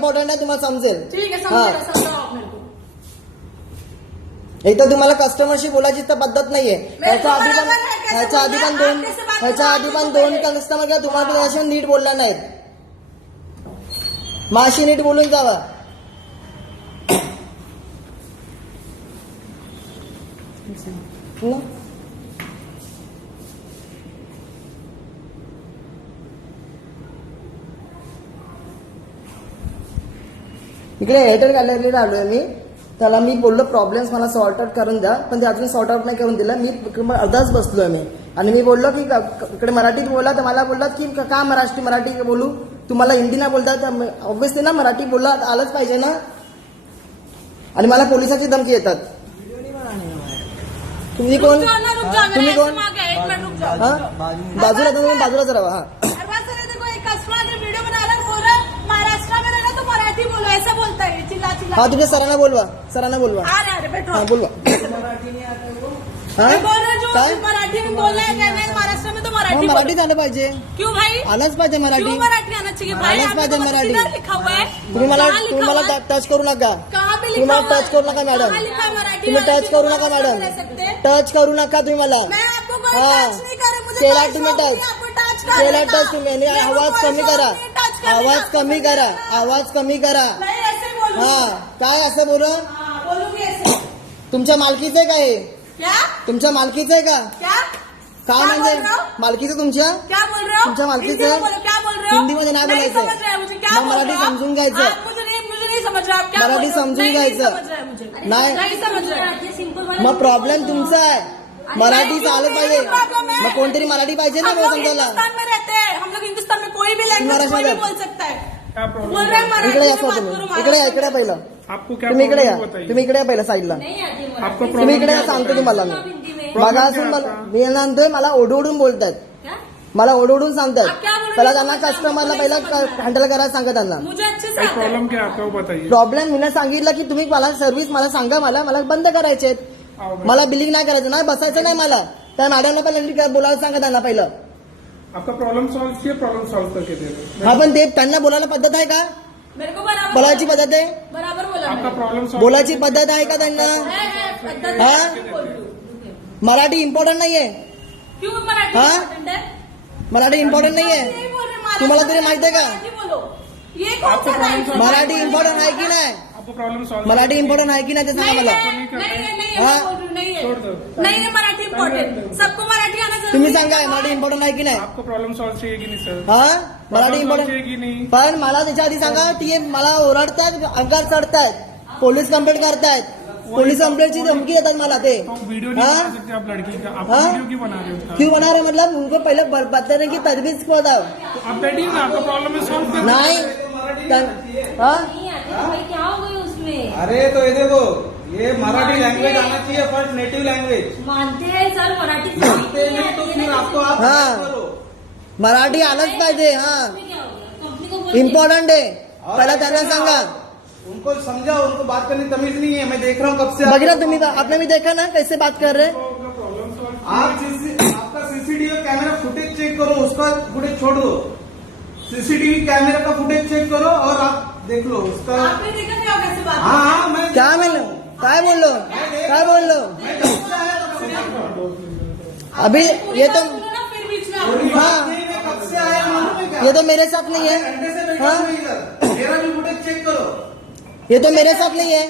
Important आहे तुम्हाला समजेल ठीक हाँ। तर तुम्हाला कस्टमरशी बोलायची तर पद्धत नाहीये ह्याच्या आधी पण ह्याच्या आधी पण दोन ह्याच्या? आधी पण दोन कस्टमर किंवा तुम्हाला त्याच्याशी नीट बोलला नाहीत माशी नीट बोलून जावा न? इकडे एअरटेल गॅलरीला आलोय मी. त्याला मी बोललो प्रॉब्लेम्स मला सॉर्ट आउट करून द्या. पण ते अजून सॉर्ट आउट नाही करून दिलं मी अर्धाच बसलोय मी. आणि मी बोललो की इकडे मराठीत बोला. तर मला बोललात की क- का मराठी मराठी बोलू? तुम्हाला हिंदी नाही बोलता तर ऑब्व्हियसली ना मराठी बोलला आलंच पाहिजे ना. आणि मला पोलिसाची धमकी येतात. तुम्ही कोण? तुम्ही कोण? बाजूला तुम्ही बाजूलाच राहा हा. हाँ तुझे सराना बोलवा सराना बोलवा। हाँ बोलवा। हाँ? मराठी झालं हाँ, पाहिजे। आलंच पाहिजे मराठी? आलंच पाहिजे मराठी। तुम्ही मला तुम्ही मला टच करू ना तुम मला टच करू ना मैडम तुम्हें टच करू ना मैडम टच करू ना तुम्ही मला। हाँ। केला तुम्ही टच केला टच तुम्हें आवाज़ कमी करा। आवाज़ कमी करा। आवाज़ कमी करा। हा काय असं बोलू हाँ, बोलूंगी ऐसे तुमच्या मालकीचं आहे का हे? क्या? तुमच्या मालकीचं आहे का? क्या? म्हणजे? हो? मालकीचं तुमच्या? क्या बोल रहे हो तुमच्या मालकीचं? हिंदी में बोलो, क्या बोल रहे हो हिंदीमध्ये नाही बोलायचं. समझ रहे हैं मुझे. क्या मग बोल मराठी हो? समजून घ्यायचं. आप मुझे नहीं मुझे नहीं समझ रहे आप क्या मराठी बोल? रहे हो? समजून घ्यायचं. नहीं समझ रहे मुझे. नाही. नहीं समझ रहे. मग प्रॉब्लेम तुमचा आहे. मराठी चालत पाहिजे? मग कोणतरी मराठी पाहिजे ना समजायला. हिंदुस्तान में रहते हैं. हम लोग हिंदुस्तान में कोई भी लैंग्वेज कोई भी बोल सकता है. क्या प्रॉब्लम बोल रहे हैं मराठी इकडे में या बात तुम्ही इकडे या इकडे. पहिलं. आपको क्या तुम्ही इकडे या. प्रॉब्लम बताइए तुम्ही इकडे या पहिलं साईडला. आपको तुम्ही प्रॉब्लम इकडे या सांगतो तुम्हाला मी. Problem बघा असून मला? मी यांना आणतोय मला ओढवडून बोलतायत. क्या? मला ओढवडून आप सांगतात हो? त्यांना कस्टमरला पहिला. हँडल करायला सांगा त्यांना. मुझे अच्छे से भाई आता है प्रॉब्लम क्या है आपका वो बताइए प्रॉब्लेम मी सांगितलं की तुम्ही मला सर्व्हिस मला सांगा मला मला बंद करायचे आओ भाई. मला बिलिंग नाही करायचं नाही बसायचं नाही मला. त्या मॅडमला पहिला बोलायला सांगा त्यांना पहिलं. आपका प्रॉब्लम सॉल्व किया प्रॉब्लम सॉल्व करके दे दो। हा पण ते त्यांना बोलायला पद्धत आहे का? मेरे को बराबर बोलायची पद्धत आहे? बराबर बोला आपका. प्रॉब्लम सॉल्व बोलायची पद्धत आहे का त्यांना? है, है, पद्धत हाँ? है, बोल दो. मराठी इम्पॉर्टंट नाहीये. क्यों मराठी हाँ? important है? मराठी इम्पॉर्टंट नाहीये. बोल रहे हैं, तुम्हाला तरी माहिती आहे का? मराठी बोलो. ये कौन आपको सा problem right है? solve- मराठी इम्पॉर्टंट आहे की नाही? आपको प्रॉब्लम सॉल्व मराठी इम्पॉर्टंट आहे की नाही ते सांगा नहीं मला है, नहीं है, नहीं है, हाँ? मैं बोल रही हूँ, नहीं है छोड़ दो। नहीं है मराठी इम्पोर्टेंट सबको मराठी तुम्ही सांगा मराठी इम्पॉर्टंट आहे की नाही? आपको प्रॉब्लम सॉल्व चाहिए कि नहीं सर हा? मराठी प्रॉब्लम सॉल्व इम्पॉर्टंट चाहिए कि नहीं? पण मला त्याच्या आधी सांगा ती मला ओरडतायत अंगात चढतायत. पोलीस कंप्लेंट करतायत. पोलीस कंप्लेंटची धमकी देतात मला ते. तो वीडियो नहीं हाँ? बना सकते आप लड़की का. आप हाँ? वीडियो क्यों बना रहे हो उसका क्यों बना रहे मतलब उनको पहले ब- बताने की तजवीज को बताओ। तो आप बैठिए ना आपका प्रॉब्लम है सॉल्व कर नाही। हा? नहीं आती तो भाई क्या हो गई उसमें? अरे तो ये देखो ये मराठी लैंग्वेज आना चाहिए फ़र्स्ट नेटिव लैंग्वेज मानते हैं सर मराठी मानते नहीं तो फिर आपको आप हाँ। करो। मराठी आलंच पाहिजे हा। हो इम्पॉर्टंट आहे पहिला त्यांना सांगा. उनको समझाओ उनको बात करने तमीज नहीं है। मैं देख रहा हूँ कब से बघितलं तुम्ही आपने भी देखा ना कैसे बात कर रहे आप आपका सीसीटीवी कैमरा फुटेज चेक करो उसका फुटेज छोड़ दो। सीसीटीवी कैमरा का फुटेज चेक करो और आप देख लो उसका आपने देखा नहीं ऐसी बात हाँ हाँ? मैं काय म्हणलो काय बोललो? काय बोललो? अभी ये तो हाँ। ये तो मेरे साथ नहीं है। हाँ? ये तो मेरे साथ नहीं है।